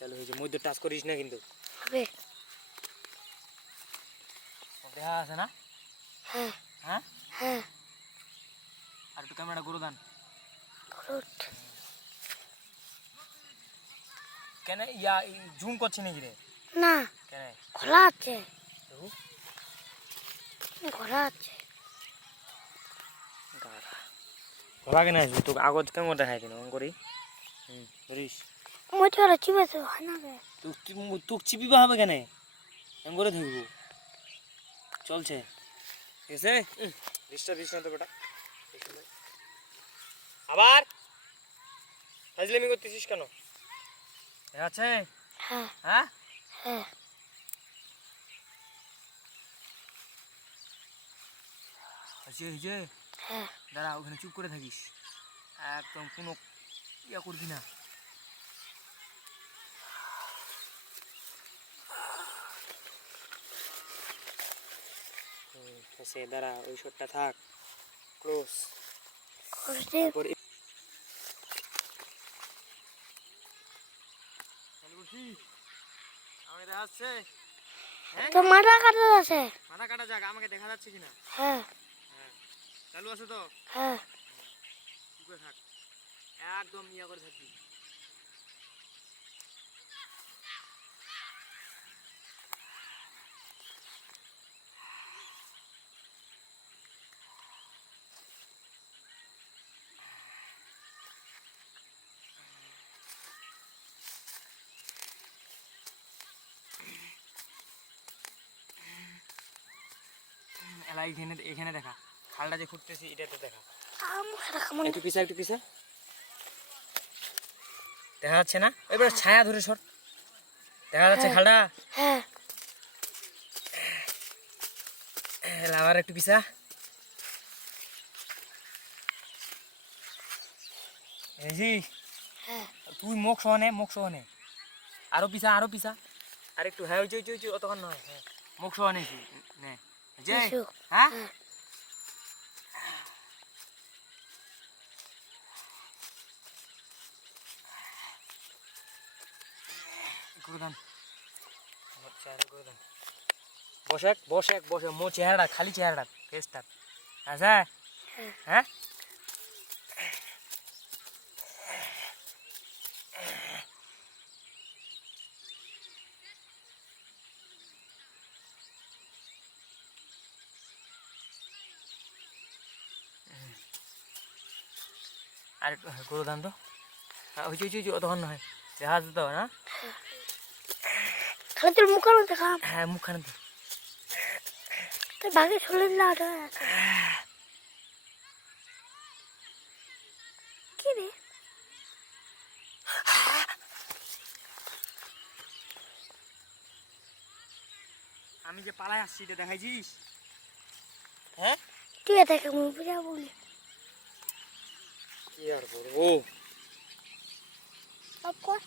তাহলে হয়েছে মধ্যে টাচ করিস না কিন্তু। দেখা আছে না? হ্যাঁ। হ্যাঁ? হ্যাঁ। আর একটু ক্যামেরাটা করে দেন। কেন ইয়া জুম করছে নাকি রে? না। কেন? খোলা আছে। খোলা আছে। খোলা কেন আসবি? তোকে আগত কেমন দেখাই কেন? করি হুম করিস তো হবে কেন? এম করে থাকব চলছে। ডিস্টার্ব দিস না তো বেটা। আবার? ফাজলামি করতেছিস কেন? আছে? হ্যাঁ। হ্যাঁ? হ্যাঁ। আছে এই যে হ্যাঁ। দাঁড়া ওখানে চুপ করে থাকিস। একদম কোনো ইয়া করবি না। সে দাঁড়া ওই শটটা থাক। ক্লোজ। হ্যাঁ? তো মাথা কাটা আছে মাথা কাটা যাক আমাকে দেখা যাচ্ছে কিনা? হ্যাঁ। হ্যাঁ। চালু আছে তো? হ্যাঁ। থাক। একদম ইয়া করে থাকবি। এখানে এখানে দেখা। খালটা যে খুঁড়তেছি এটাতে দেখা। একটু পিছা একটু পিছা। দেখা যাচ্ছে না? এবার ছায়া ধরে সর। দেখা যাচ্ছে হ্যাঁ। খালটা? হ্যাঁ। আবার একটু পিছা। এই জি হ্যাঁ। তুই মুখ সহনে মুখ সহনে আরও পিছা আরও পিছা। আর একটু হ্যাঁ ওই ওই ওই অতক্ষণ নয় হ্যাঁ। মুখ সহনে নে। যে। হ্যাঁ হ্যাঁ আমার চেহারা বসে বসে বসে মো চেহারা খালি চেহারা ফেসটা আচ্ছা। হ্যাঁ? আর একটু হ্যাঁ, তো? ওই যে অতক্ষণ নয়। দেখা যাচ্ছে তো না? তোর মধ্যে খাম হ্যাঁ মুখখানে তো তোর বাকি শরীর কি রে? আমি যে পালাই আসছি এটা দেখাইছিস? হ্যাঁ তুই দেখে মুখ বুঝা বলি। কি আর বলব সব কর